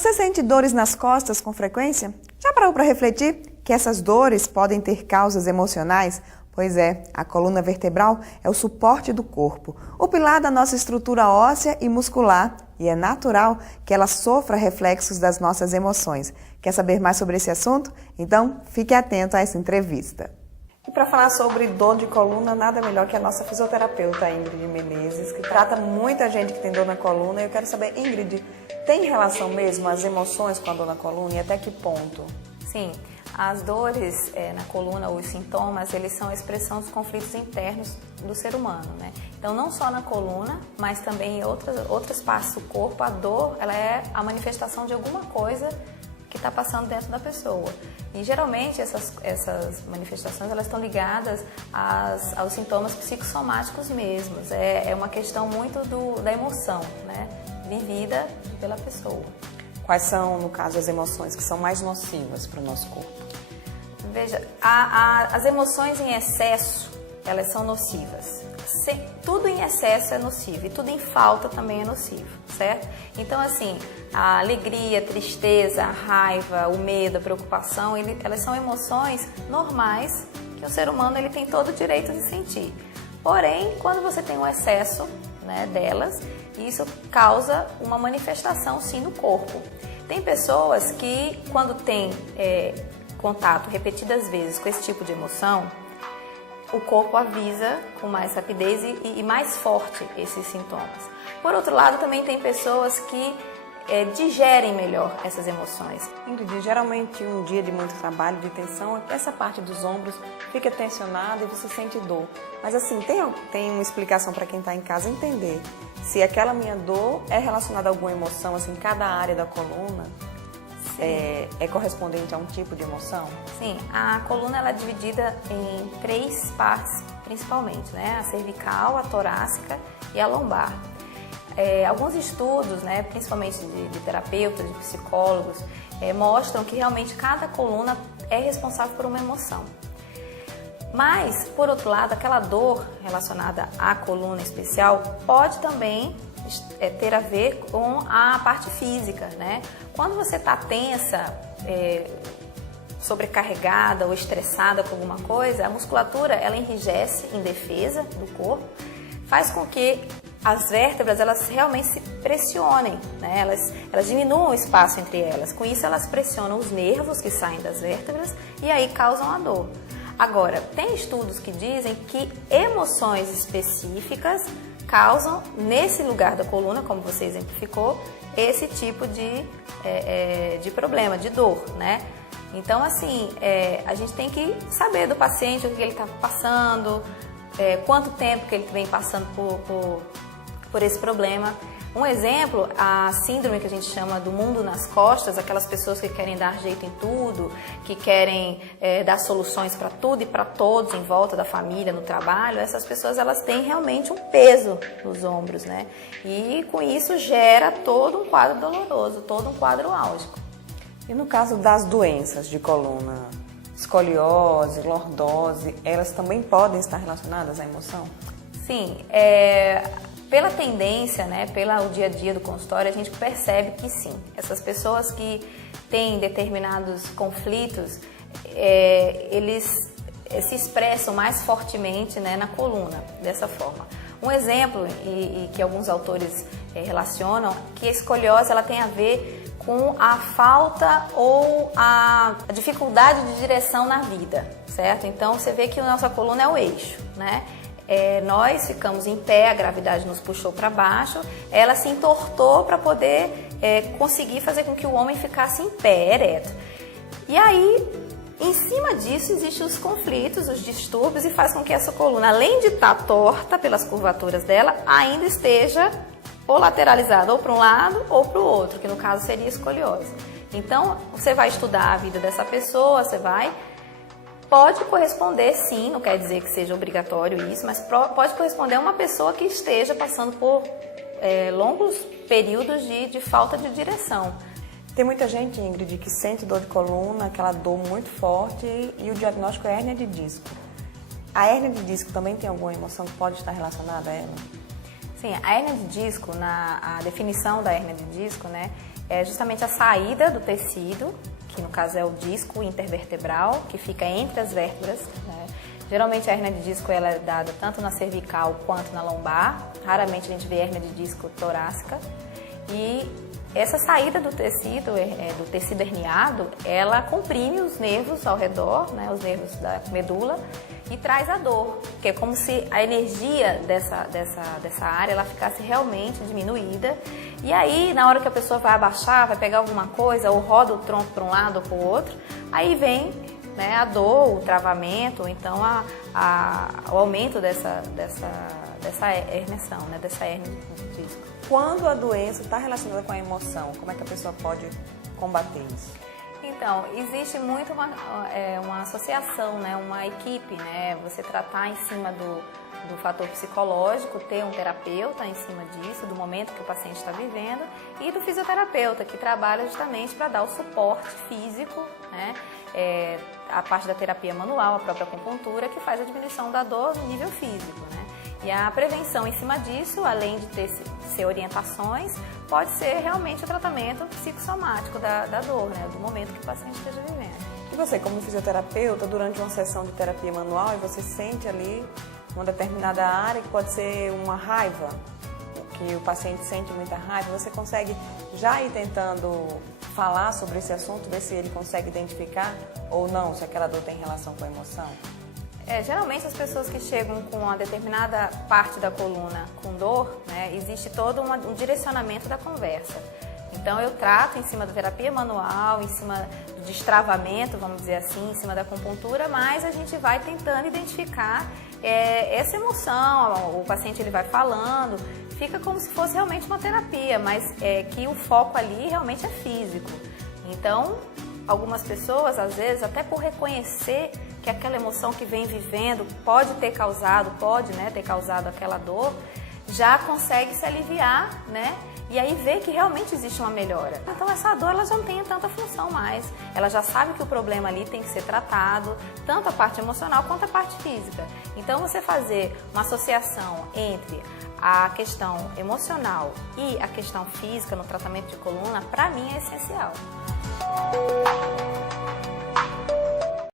Você sente dores nas costas com frequência? Já parou para refletir que essas dores podem ter causas emocionais? Pois é, a coluna vertebral é o suporte do corpo, o pilar da nossa estrutura óssea e muscular, e é natural que ela sofra reflexos das nossas emoções. Quer saber mais sobre esse assunto? Então, fique atento a essa entrevista. E para falar sobre dor de coluna, nada melhor que a nossa fisioterapeuta Ingrid Menezes, que trata muita gente que tem dor na coluna. E eu quero saber, Ingrid, tem relação mesmo as emoções com a dor na coluna e até que ponto? Sim, as dores na coluna, os sintomas, eles são a expressão dos conflitos internos do ser humano, né? Então, não só na coluna, mas também em outras partes do corpo, a dor, ela é a manifestação de alguma coisa que está passando dentro da pessoa. E geralmente essas manifestações elas estão ligadas aos sintomas psicossomáticos mesmos. É uma questão muito da emoção, né, vivida pela pessoa. Quais são, no caso, as emoções que são mais nocivas para o nosso corpo? Veja, as emoções em excesso, elas são nocivas. Tudo em excesso é nocivo e tudo em falta também é nocivo, certo? Então, assim, a alegria, a tristeza, a raiva, o medo, a preocupação, elas são emoções normais que o ser humano ele tem todo o direito de sentir. Porém, quando você tem um excesso, né, delas, isso causa uma manifestação, sim, no corpo. Tem pessoas que, quando têm contato repetidas vezes com esse tipo de emoção, o corpo avisa com mais rapidez e mais forte esses sintomas. Por outro lado, também tem pessoas que digerem melhor essas emoções. Ingrid, geralmente um dia de muito trabalho, de tensão, essa parte dos ombros fica tensionada e você sente dor. Mas assim, tem uma explicação para quem está em casa entender se aquela minha dor é relacionada a alguma emoção, assim, cada área da coluna é correspondente a um tipo de emoção? Sim, a coluna ela é dividida em 3 partes principalmente, né? A cervical, a torácica e a lombar. Alguns estudos, né, principalmente de terapeutas, de psicólogos, mostram que realmente cada coluna é responsável por uma emoção. Mas, por outro lado, aquela dor relacionada à coluna especial pode também ter a ver com a parte física, né? Quando você está tensa, sobrecarregada ou estressada com alguma coisa, a musculatura ela enrijece em defesa do corpo, faz com que as vértebras elas realmente se pressionem, né? Elas diminuam o espaço entre elas. Com isso, elas pressionam os nervos que saem das vértebras e aí causam a dor. Agora, tem estudos que dizem que emoções específicas causam, nesse lugar da coluna, como você exemplificou, esse tipo de problema, de dor, né? Então, assim, a gente tem que saber do paciente o que ele está passando, quanto tempo que ele vem passando por esse problema. Um exemplo, a síndrome que a gente chama do mundo nas costas, aquelas pessoas que querem dar jeito em tudo, que querem dar soluções para tudo e para todos em volta da família, no trabalho, essas pessoas elas têm realmente um peso nos ombros, né? E com isso gera todo um quadro doloroso, todo um quadro álgico. E no caso das doenças de coluna, escoliose, lordose, elas também podem estar relacionadas à emoção? Sim, pela tendência, né, pelo dia a dia do consultório, a gente percebe que sim. Essas pessoas que têm determinados conflitos, eles se expressam mais fortemente, né, na coluna, dessa forma. Um exemplo, e que alguns autores relacionam, que a escoliose ela tem a ver com a falta ou a dificuldade de direção na vida, certo? Então, você vê que a nossa coluna é o eixo, né? Nós ficamos em pé, a gravidade nos puxou para baixo, ela se entortou para poder conseguir fazer com que o homem ficasse em pé, ereto. E aí, em cima disso, existem os conflitos, os distúrbios e faz com que essa coluna, além de estar torta pelas curvaturas dela, ainda esteja ou lateralizada ou para um lado ou para o outro, que no caso seria escoliose. Então, você vai estudar a vida dessa pessoa, pode corresponder sim, não quer dizer que seja obrigatório isso, mas pode corresponder a uma pessoa que esteja passando por longos períodos de falta de direção. Tem muita gente, Ingrid, que sente dor de coluna, aquela dor muito forte e o diagnóstico é hérnia de disco. A hérnia de disco também tem alguma emoção que pode estar relacionada a ela? Sim, a hérnia de disco, a definição da hérnia de disco, né, é justamente a saída do tecido, que no caso é o disco intervertebral, que fica entre as vértebras, né? Geralmente a hérnia de disco ela é dada tanto na cervical quanto na lombar, raramente a gente vê hérnia de disco torácica. E essa saída do tecido herniado, ela comprime os nervos ao redor, né, os nervos da medula, e traz a dor, que é como se a energia dessa área ela ficasse realmente diminuída. E aí, na hora que a pessoa vai abaixar, vai pegar alguma coisa, ou roda o tronco para um lado ou para o outro, aí vem, né, a dor, o travamento, ou então o aumento dessa herniação, né, dessa hérnia de disco. Quando a doença está relacionada com a emoção, como é que a pessoa pode combater isso? Então, existe muito uma associação, né, uma equipe, né, você tratar em cima do fator psicológico, ter um terapeuta em cima disso, do momento que o paciente está vivendo, e do fisioterapeuta, que trabalha justamente para dar o suporte físico, né, a parte da terapia manual, a própria acupuntura, que faz a diminuição da dor no nível físico, né. E a prevenção em cima disso, além de ser orientações, pode ser realmente o tratamento psicossomático da dor, né, do momento que o paciente esteja vivendo. E você, como fisioterapeuta, durante uma sessão de terapia manual, e você sente ali uma determinada área que pode ser uma raiva, que o paciente sente muita raiva, você consegue já ir tentando falar sobre esse assunto, ver se ele consegue identificar ou não, se aquela dor tem relação com a emoção? Geralmente as pessoas que chegam com uma determinada parte da coluna com dor, né, existe todo um direcionamento da conversa. Então eu trato em cima da terapia manual, em cima do destravamento, vamos dizer assim, em cima da acupuntura, mas a gente vai tentando identificar essa emoção, o paciente ele vai falando, fica como se fosse realmente uma terapia, mas que o foco ali realmente é físico. Então, algumas pessoas, às vezes, até por reconhecer que aquela emoção que vem vivendo pode ter causado aquela dor, já consegue se aliviar, né? E aí vê que realmente existe uma melhora. Então essa dor ela já não tem tanta função mais. Ela já sabe que o problema ali tem que ser tratado, tanto a parte emocional quanto a parte física. Então você fazer uma associação entre a questão emocional e a questão física no tratamento de coluna, para mim é essencial.